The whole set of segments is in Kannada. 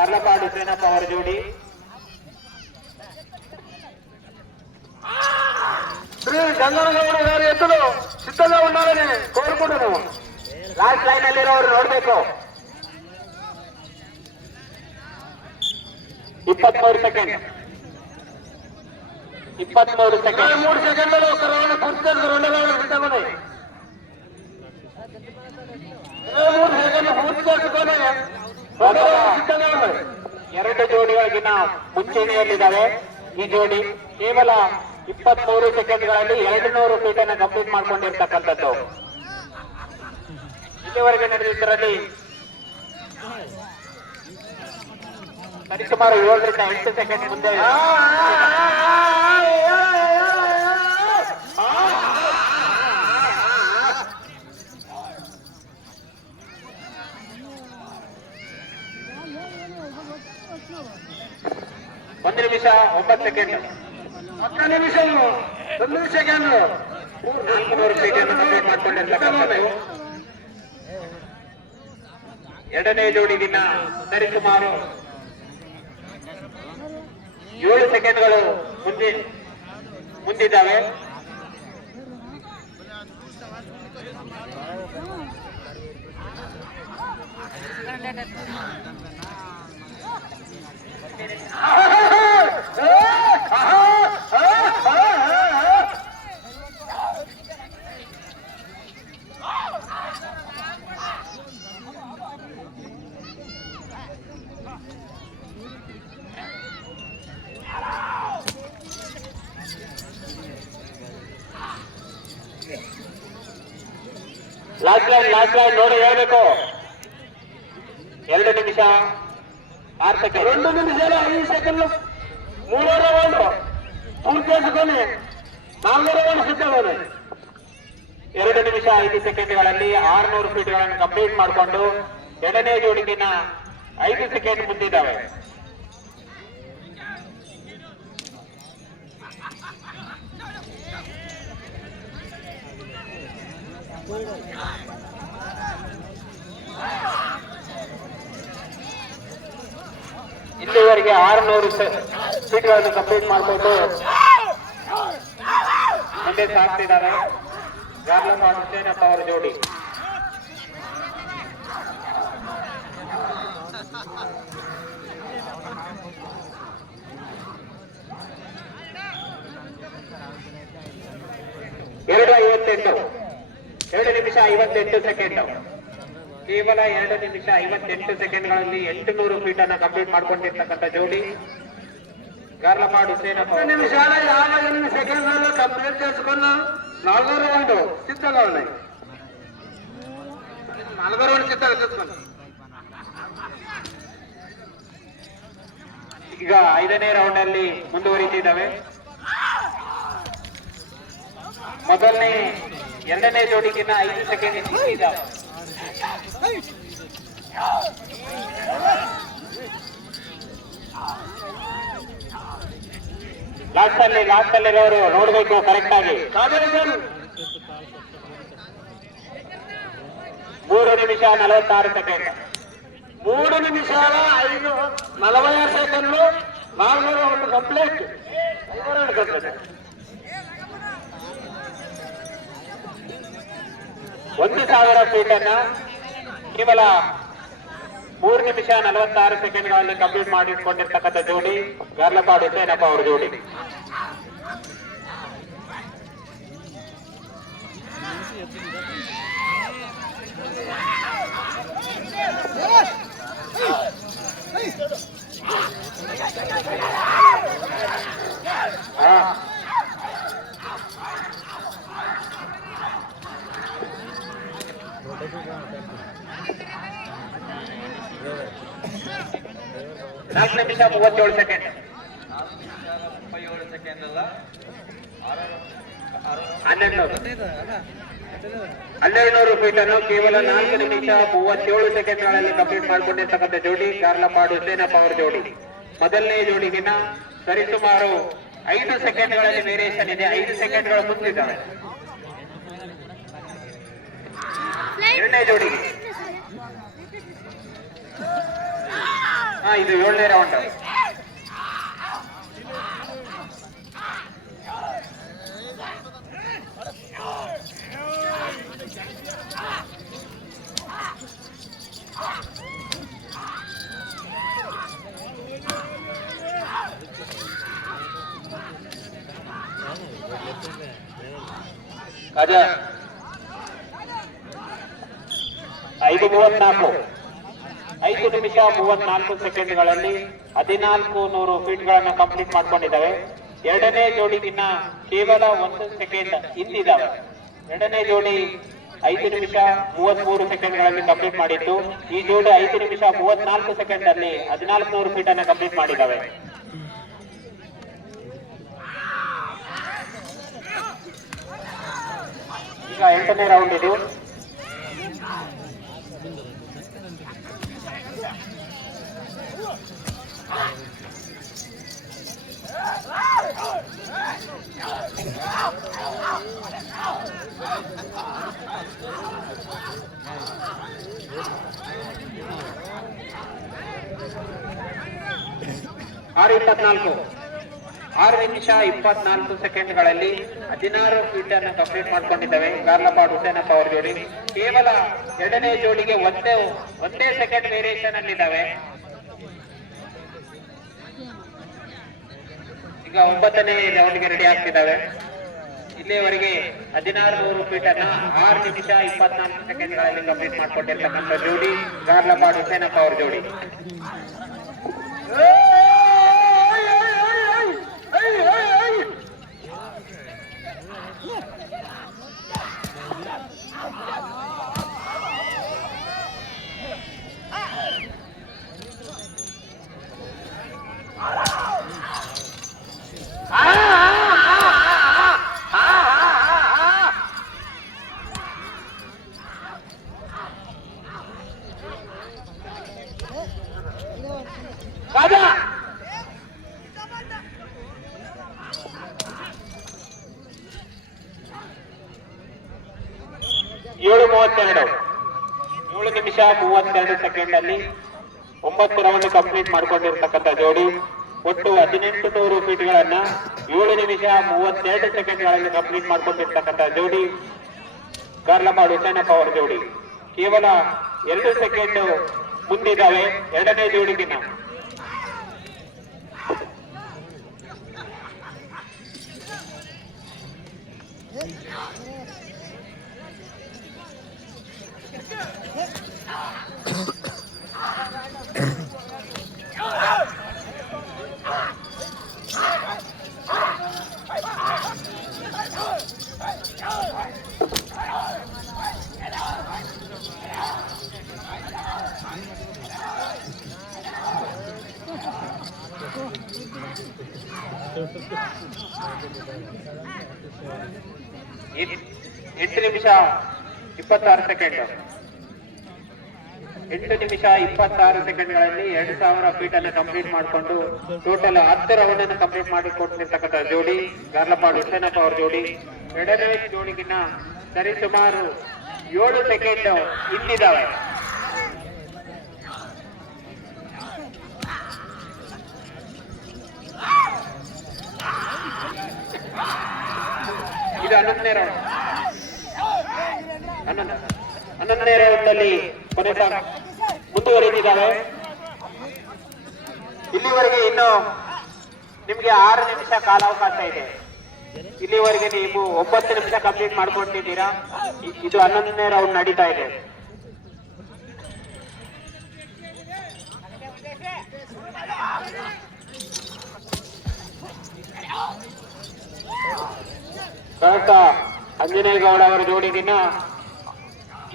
గార్లపాడు సేనప్ప వారి జోడి. శ్రీ గంగనగౌಡ గారి ఎత్తులు సిద్ధంగా ఉండాలని కోరుకుంటున్నాము. ಲಾಸ್ಟ್ ಲೈನ್ ಅಲ್ಲಿರೋರು ನೋಡ್ಬೇಕು. 23 ಸೆಕೆಂಡ್ 23 ಸೆಕೆಂಡ್ 3 ಸೆಕೆಂಡ್లలో ఒక రౌండ్ పూర్తి చేసి 2 రౌండ్లు సిద్ధమని 3 సెకండ్లు పూర్తి చేసుకొని సిద్ధంగా ఉన్నాయి. 2 ಜೋಡಿಗಳಿಗಿನ್ನ ಮುಂಚೂಣಿಯಲ್ಲಿದ್ದಾವೆ. ಈ ಜೋಡಿ ಕೇವಲ 23 ಸೆಕೆಂಡ್ಗಳಲ್ಲಿ 200 ಫೀಟ್ ಅನ್ನು ಕಂಪ್ಲೀಟ್ ಮಾಡ್ಕೊಂಡಿರ್ತಕ್ಕಂಥದ್ದು. ಇಲ್ಲಿವರೆಗೆ ನಡೆದಿದ್ದರಲ್ಲಿ ಸರಿಸುಮಾರು 7 ರಿಂದ 8 ಸೆಕೆಂಡ್ ಮುಂದೆ ಒಂದು ನಿಮಿಷ 9 ಸೆಕೆಂಡ್ 1 ನಿಮಿಷ 9 ಸೆಕೆಂಡ್ 400 ಫೀಟ್ ಅನ್ನು ಕಂಪ್ಲೀಟ್ ಮಾಡ್ಕೊಂಡಿರ್ತಕ್ಕಂಥದ್ದು. ಎರಡನೇ ಜೋಡಿಗಿನ್ನ ಸರಿಸುಮಾರು 7 ಸೆಕೆಂಡ್ಗಳು ಮುಂದಿದ್ದಾವೆ. ಲಾಸ್ಟ್ ಲೈನ್ ನೋಡಿ ಹೇಳ್ಬೇಕು. 2 ನಿಮಿಷ 6 ಸೆಕೆಂಡ್ 2 ನಿಮಿಷ 5 ಸೆಕೆಂಡ್లు 3వ రౌండ్ పూర్తి చేసుకొని 4వ రౌండ్ ಸಿದ್ಧವಾಗಿದೆ. 2 ನಿಮಿಷ 5 ಸೆಕೆಂಡ್ಗಳಲ್ಲಿ 600 ಫೀಟ್ಗಳನ್ನು ಕಂಪ್ಲೀಟ್ ಮಾಡಿಕೊಂಡು ಎರಡನೇ ಜೋಡಿಗಿನ 5 ಸೆಕೆಂಡ್ ಮುಂದಿದ್ದಾವೆ. ಇಲ್ಲಿವರೆಗೆ 600 ಫೀಟ್ಗಳನ್ನು ಕಂಪ್ಲೀಟ್ ಮಾಡಿಕೊಂಡು ಮುಂದೆ ಸಾಗ್ತಿದ್ದಾರೆ ಗಾರ್ಲಪಾಡು ಸೇನಪ್ಪ ಅವರ ಜೋಡಿ. ಎರಡು ನಿಮಿಷ 58 ಸೆಕೆಂಡ್ ಕೇವಲ 2 ನಿಮಿಷ 58 ಸೆಕೆಂಡ್ಗಳಲ್ಲಿ 800 ಫೀಟ್ ಅನ್ನ ಕಂಪ್ಲೀಟ್ ಮಾಡ್ಕೊಂಡಿರ್ತಕ್ಕಂಥ ಜೋಡಿ గార్లపాడు సేనప్ప. 2 నిమిషాల 58 సెకండ్లలో కంప్లీట్ చేసుకున్న 4వ రౌండ్ సిద్ధంగా ఉన్నాయి. 4వ రౌండ్ సిద్ధంగా చేసుకున్నాం. ಈಗ 5ನೇ ರೌಂಡ್ ಅಲ್ಲಿ ಮುಂದುವರಿತಿದ್ದಾವೆ. ಮೊದಲನೇ 2ನೇ ಜೋಡಿಗಿನ್ನ 5 ಸೆಕೆಂಡ್ ಇದ್ದಾವೆ. ಲಾಸ್ಟ್ ಅಲ್ಲಿರೋರು ನೋಡ್ಬೇಕು ಕರೆಕ್ಟ್ ಆಗಿ. 3 ನಿಮಿಷ 46 ಸೆಕೆಂಡ್ 3 ನಿಮಿಷాల 46 సెకండ్లు 4వ రౌండ్ కంప్లీట్. 1,000 ಫೀಟ್ ಅನ್ನ ಕೇವಲ 3 ನಿಮಿಷ 46 ಸೆಕೆಂಡ್ಗಳಲ್ಲಿ ಕಂಪ್ಲೀಟ್ ಮಾಡಿಕೊಂಡಿರ್ತಕ್ಕಂಥ ಜೋಡಿ ಗಾರ್ಲಪಾಡು ಸೇನಪ್ಪ ಅವರ ಜೋಡಿ. ನಾಲ್ಕು ನಿಮಿಷ 37 ಸೆಕೆಂಡ್ 1200 ಫೀಟ್ ಅನ್ನು ಕೇವಲ 4 ನಿಮಿಷ 37 ಸೆಕೆಂಡ್ಗಳಲ್ಲಿ ಕಂಪ್ಲೀಟ್ ಮಾಡಿಕೊಂಡಿರ್ತಕ್ಕಂಥ ಜೋಡಿ ಗಾರ್ಲಪಾಡು ಸೇನಪ್ಪ ಅವರ ಜೋಡಿ. ಮೊದಲನೇ ಜೋಡಿಗಿನ ಸರಿಸುಮಾರು 5 ಸೆಕೆಂಡ್ಗಳಲ್ಲಿ ವೇರಿಯೇಷನ್ ಇದೆ. 5 ಸೆಕೆಂಡ್ಗಳ ಮುಂದಿದ್ದಾವೆ. ಎರಡನೇ ಜೋಡಿಗೆ ಇದು 7ನೇ ರೌಂಡ್. ಅದೇ 5:34 5 ನಿಮಿಷ 34 ಸೆಕೆಂಡ್ಗಳಲ್ಲಿ 1400 ಫೀಟ್ಗಳನ್ನು ಕಂಪ್ಲೀಟ್ ಮಾಡ್ಕೊಂಡಿದ್ದಾವೆ. ಎರಡನೇ ಜೋಡಿಗಿನ್ನ ಕೇವಲ 1 ಸೆಕೆಂಡ್ ಹಿಂದಿದ್ದಾವೆ. ಎರಡನೇ ಜೋಡಿ 5 ನಿಮಿಷ 33 ಸೆಕೆಂಡ್ಗಳಲ್ಲಿ ಕಂಪ್ಲೀಟ್ ಮಾಡಿದ್ದು, ಈ ಜೋಡಿ 5 ನಿಮಿಷ 34 ಸೆಕೆಂಡ್ ಅಲ್ಲಿ 1400 ಫೀಟ್ ಅನ್ನು ಕಂಪ್ಲೀಟ್ ಮಾಡಿದ್ದಾವೆ. ಈಗ 8ನೇ ರೌಂಡ್ ಇದು. ಆರು 6 ನಿಮಿಷ 24 ಸೆಕೆಂಡ್ಗಳಲ್ಲಿ 16 ಫೀಟ್ ಅನ್ನು ಕಂಪ್ಲೀಟ್ ಮಾಡ್ಕೊಂಡಿದ್ದಾವೆ ಗಾರ್ಲಪಾಡ್ ಹುಸೇನಪ್ಪ ಅವ್ರ ಜೋಡಿ. ಕೇವಲ ಎರಡನೇ ಜೋಡಿಗೆ ಒಂದೇ ಸೆಕೆಂಡ್ ವೇರಿಯೇಷನ್ ಅಲ್ಲಿದ್ದಾವೆ. ಈಗ 9ನೇ ರೌಂಡ್ಗೆ ರೆಡಿ ಆಗ್ತಿದ್ದಾವೆ. ಇಲ್ಲಿಯವರೆಗೆ 1600 ಫೀಟ್ ಅನ್ನ 6 ನಿಮಿಷ 24 ಸೆಕೆಂಡ್ಗಳಲ್ಲಿ ಕಂಪ್ಲೀಟ್ ಮಾಡ್ಕೊಂಡಿರ್ತಕ್ಕಂಥ ಜೋಡಿ ಗಾರ್ಲಪಾಡ್ ಹುಸೇನಪ್ಪ ಅವ್ರ ಜೋಡಿ. ರಾಜಾ 7 ನಿಮಿಷ 32 ಸೆಕೆಂಡ್ ಅಲ್ಲಿ 9 ರೌಂಡ್ ಕಂಪ್ಲೀಟ್ ಮಾಡ್ಕೊಂಡಿರ್ತಕ್ಕಂಥ ಜೋಡಿ. ಒಟ್ಟು 1800 ಫೀಟ್ಗಳನ್ನ 7 ನಿಮಿಷ 32 ಸೆಕೆಂಡ್ಗಳಲ್ಲಿ ಕಂಪ್ಲೀಟ್ ಮಾಡ್ಕೊಂಡಿರ್ತಕ್ಕಂಥ ಜೋಡಿ ಗಾರ್ಲಪಾಡ್ ಹುಸೇನಪ್ಪ ಅವರ ಜೋಡಿ. ಕೇವಲ 2 ಸೆಕೆಂಡ್ ಮುಂದಿದ್ದಾವೆ ಎರಡನೇ ಜೋಡಿಗಿನ್ನ. ಎಂಟು ನಿಮಿಷ 26 ಸೆಕೆಂಡ್ 8 ನಿಮಿಷ 26 ಸೆಕೆಂಡ್ಗಳಲ್ಲಿ 2000 ಫೀಟ್ ಅನ್ನು ಕಂಪ್ಲೀಟ್ ಮಾಡಿಕೊಂಡು ಟೋಟಲ್ 10 ರೌಂಡ್ ಅನ್ನು ಕಂಪ್ಲೀಟ್ ಮಾಡಿಕೊಟ್ಟಿರ್ತಕ್ಕಂಥ ಜೋಡಿ ಗಾರ್ಲಪಾಡ್ ಹುಸೇನಪ್ಪ ಅವ್ರ ಜೋಡಿ. ಎರಡನೇ ಜೋಡಿಗಿನ್ನ ಸರಿ ಸುಮಾರು 7 ಸೆಕೆಂಡ್ ಹಿಂದಿದ್ದಾವೆ. ಇದು 11ನೇ ರೌಂಡ್. 11ನೇ ರೌಂಡ್ ಅಲ್ಲಿ ಕೊನೆ ಮುಂದುವರಿದಿದ್ದಾವೆ. ಇಲ್ಲಿವರೆಗೆ ಇನ್ನು ನಿಮ್ಗೆ 6 ನಿಮಿಷ ಕಾಲಾವಕಾಶ ಇದೆ. ಇಲ್ಲಿವರೆಗೆ ನೀವು 9 ನಿಮಿಷ ಕಂಪ್ಲೀಟ್ ಮಾಡ್ಕೊಂಡಿದ್ದೀರಾ. ಇದು 11ನೇ ರೌಂಡ್ ನಡೀತಾ ಇದೆ. ಸಹಸ ಅಂಜನೇಗೌಡ ಅವರ ಜೋಡಿಗಿನ್ನ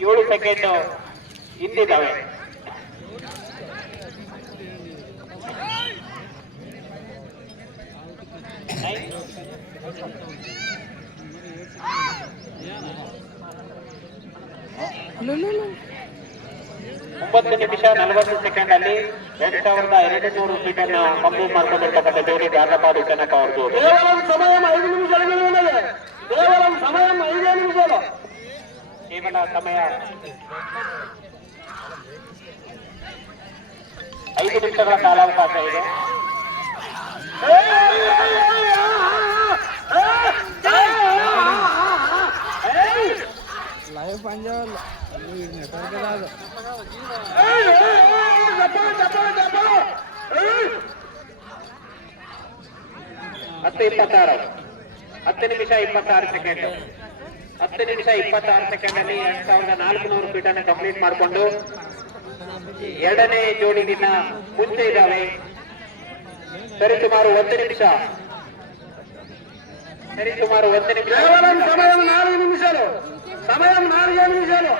7 ಸೆಕೆಂಡ್ ಹಿಂದಿದ್ದಾವೆ. ಒಂಬತ್ತು ನಿಮಿಷ 40 ಸೆಕೆಂಡ್ ಅಲ್ಲಿ 2200 ಫೀಟ್ ಅನ್ನು ಕಂಪ್ಲೀಟ್ ಮಾಡ್ಕೊಂಡಿರ್ತಕ್ಕಂಥ ಜೋಡಿ ಗಾರ್ಲಪಾಡ್ ಹುಸೇನಪ್ಪ ಅವ್ರ ಜೋಡಿ. ಕೇವಲ ಸಮಯ 5 ನಿಮಿಷಗಳು. ಕೇವಲ ಸಮಯ 5 ನಿಮಿಷಗಳು. ಕೇವಲ ಸಮಯ 5 ನಿಮಿಷಗಳ ಕಾಲಾವಕಾಶ ಇದೆ. లైవ్ పని చేయాలి నెట్వర్క్ రాదు 10:26 10 ನಿಮಿಷ 26 ಸೆಕೆಂಡ್ 10 ನಿಮಿಷ 26 ಸೆಕೆಂಡ್ ಅಲ್ಲಿ 2400 ಫೀಟ್ ಅನ್ನು ಕಂಪ್ಲೀಟ್ ಮಾಡಿಕೊಂಡು ಎರಡನೇ ಜೋಡಿಗಿನ್ನ ಮುಂಚೆ ಇದ್ದಾವೆ. ಸರಿಸುಮಾರು 1 ನಿಮಿಷ సమయం 4 నిమిషాలు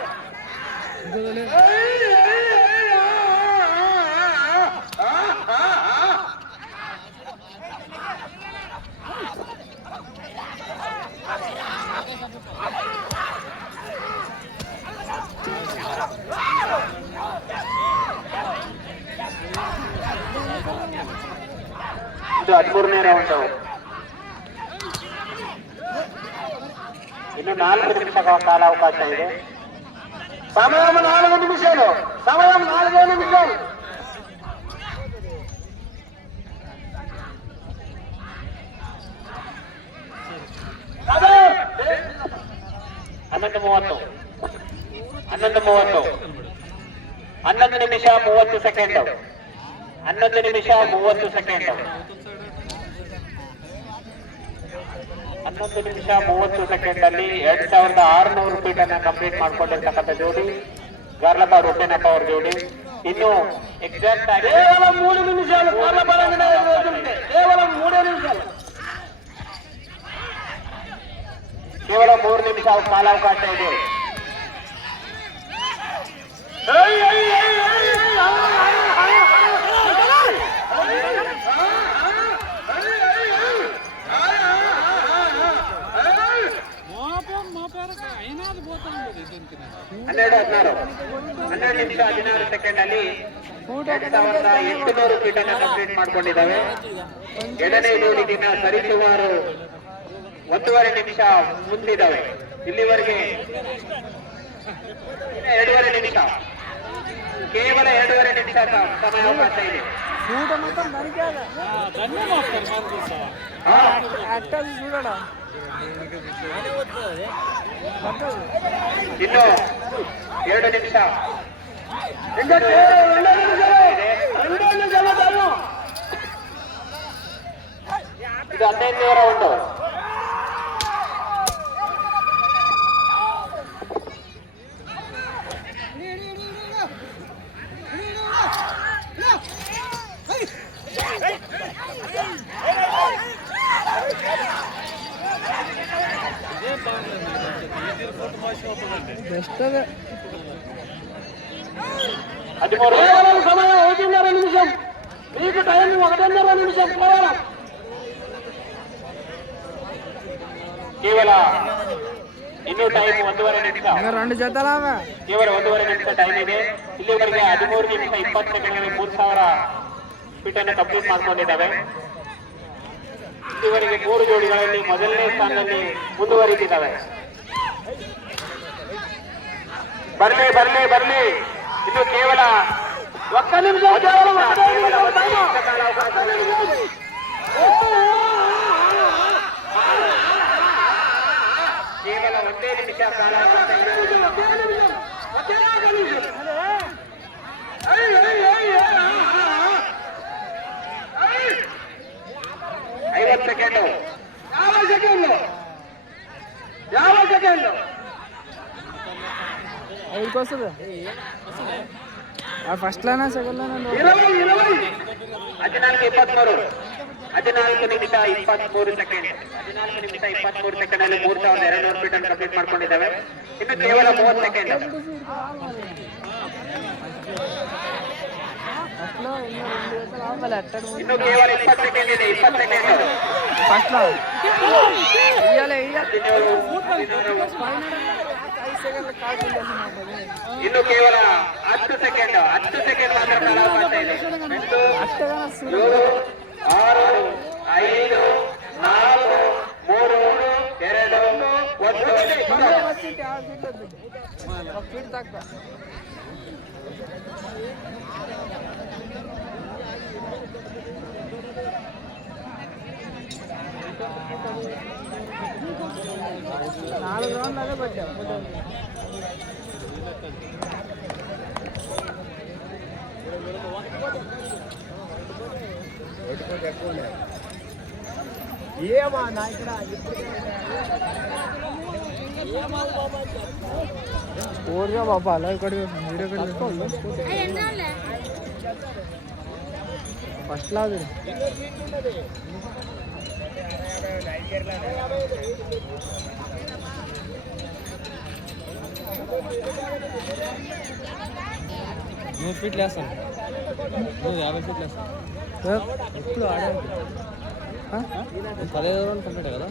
ಇದು 13ನೇ ರೌಂಡ್. ಇನ್ನು 4 ನಿಮಿಷಗಳ ಕಾಲಾವಕಾಶ ಇದೆ. సమయం 4 నిమిషాలు ಹನ್ನೊಂದು 11 ನಿಮಿಷ 30 ಸೆಕೆಂಡ್ 11 ನಿಮಿಷ 30 ಸೆಕೆಂಡ್ 11 ನಿಮಿಷ 30 ಸೆಕೆಂಡ್ ಅಲ್ಲಿ 2600 ಫೀಟ್ ಅನ್ನ ಕಂಪ್ಲೀಟ್ ಮಾಡ್ಕೊಂಡಿರ್ತಕ್ಕಂಥ ಜೋಡಿ ಗಾರ್ಲಪಾಡು ಹುಸೇನಪ್ಪ ಅವ್ರ ಜೋಡಿ. ಇನ್ನು ಎಕ್ಸಾಕ್ಟ್ ಆಗಿ కేవలం 3 నిమిషాలు ಕೇವಲ 3 ನಿಮಿಷ ಕಾಲಾವಕಾಶ ಇದೆ. ಹನ್ನೆರಡು 12 ನಿಮಿಷ 16 ಸೆಕೆಂಡ್ ಅಲ್ಲಿ 2800 ಫೀಟ್ ಅನ್ನು ಕಂಪ್ಲೀಟ್ ಮಾಡ್ಕೊಂಡಿದ್ದಾವೆ. ಎರಡನೇ ಜೋಡಿಗಿನ್ನ ಸರಿಸುಮಾರು 1.5 ನಿಮಿಷ ಮುಂದಿದ್ದಾವೆ. ಇಲ್ಲಿವರೆಗೆ 2.5 ನಿಮಿಷ, ಕೇವಲ 2.5 ನಿಮಿಷ ಸಮಯಾವಕಾಶ ಇದೆ. ಇನ್ನು 2 ನಿಮಿಷ ಇದು 15ನೇ ರೌಂಡ್. బెస్ట్ అదే 13 కేవలం సమయం 1.5 నిమిషం మీకు టైం 1.5 నిమిషం కేవలం ಕೇವಲ ಇನ್ನು ಟೈಮ್ 1.5 ನಿಮಿಷ. రెండు జతలాగా ಕೇವಲ 1.5 ನಿಮಿಷ ಟೈಮ್ ಇದೆ. ಇಲ್ಲಿವರೆಗೆ 13 ನಿಮಿಷ 20 ಸೆಕೆಂಡ್ಗಳಲ್ಲಿ 3000 ಫೀಟ್ ಅನ್ನು ಕಂಪ್ಲೀಟ್ ಮಾಡ್ಕೊಂಡಿದ್ದಾವೆ. ಇಲ್ಲಿವರೆಗೆ 3 ಜೋಡಿಗಳಲ್ಲಿ ಮೊದಲನೇ ಸ್ಥಾನದಲ್ಲಿ ಮುಂದುವರಿತಿದ್ದಾವೆ. ಬರ್ಲಿ ಇನ್ನು ಕೇವಲ 1 ನಿಮಿಷ ಕೇವಲ 1 ನಿಮಿಷ ಕಾಲಾವಕಾಶ ಇದೆ. 50 ಸೆಕೆಂಡ್ 50 సెకండ్లు ఐదుకి వస్తుంది ఫస్ట్ లైనా సెకండ్ లైనా 14 ನಿಮಿಷ 23 ಸೆಕೆಂಡ್ 14 ನಿಮಿಷ 23 ಸೆಕೆಂಡ್ ಅಲ್ಲಿ 3200 ಫೀಟ್ ಅನ್ನು ಕಂಪ್ಲೀಟ್ ಮಾಡ್ಕೊಂಡಿದ್ದಾವೆ. ಇನ್ನು ಕೇವಲ 30 ಸೆಕೆಂಡ್. ಇನ್ನು ಕೇವಲ 20 ಸೆಕೆಂಡ್ ಇದೆ. 20 ಸೆಕೆಂಡ್ ఫస్ట్ లో ಇನ್ನು ಕೇವಲ 10 ಸೆಕೆಂಡ್ ಮಾತ್ರ ಕಾಲಾವಕಾಶ ಇದೆ. 7 6 5 4 3 2 1 నాలుగు రౌండ్లు అదే పట్టాం ఏమా నా ఇక్కడ ఓర్గా బాబా అలా ఇక్కడ వీడియో ఫస్ట్ లాదు నువ్వు ఫీట్లు వేస్తాను నువ్వు 50 ఫీట్లు వేస్తాను ఎప్పుడు ఆడాలి 15 రోజులు కంప్లీట్ కదా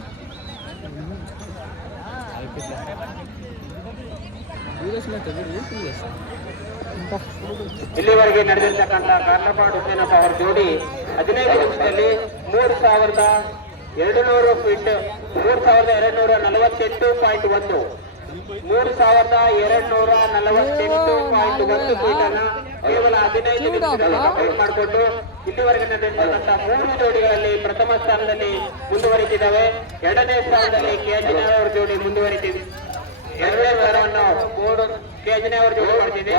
ಇಲ್ಲಿವರೆಗೆ ನಡೆದಿರ್ತಕ್ಕಂಥ ಕಾರ್ಲಪಾಡು ಹುಸೇನಪ್ಪ ಅವರ ಜೋಡಿ 15 ನಿಮಿಷದಲ್ಲಿ 3200 ಫೀಟ್ 3248.1 3248.1 ಫೀಟ್ ಅನ್ನ ಕೇವಲ 15 ನಿಮಿಷದಲ್ಲಿ ಕಂಪ್ಲೀಟ್ ಮಾಡಿಕೊಂಡು ಇಲ್ಲಿವರೆಗೆ ನಡೆದಿರ್ತಕ್ಕಂಥ 3 ಜೋಡಿಗಳಲ್ಲಿ ಪ್ರಥಮ ಸ್ಥಾನದಲ್ಲಿ ಮುಂದುವರಿತಿದ್ದಾವೆ. ಎರಡನೇ ಸ್ಥಾನದಲ್ಲಿ ಕೆಎಚ್ ಅವರ ಜೋಡಿ ಮುಂದುವರಿತಿದೆ. ಎರಡನೇ ಸ್ಥಾನವನ್ನು ಕೆ.ಎಚ್. ಅವರ ಜೋಡಿ ಮಾಡ್ತಿದೆ.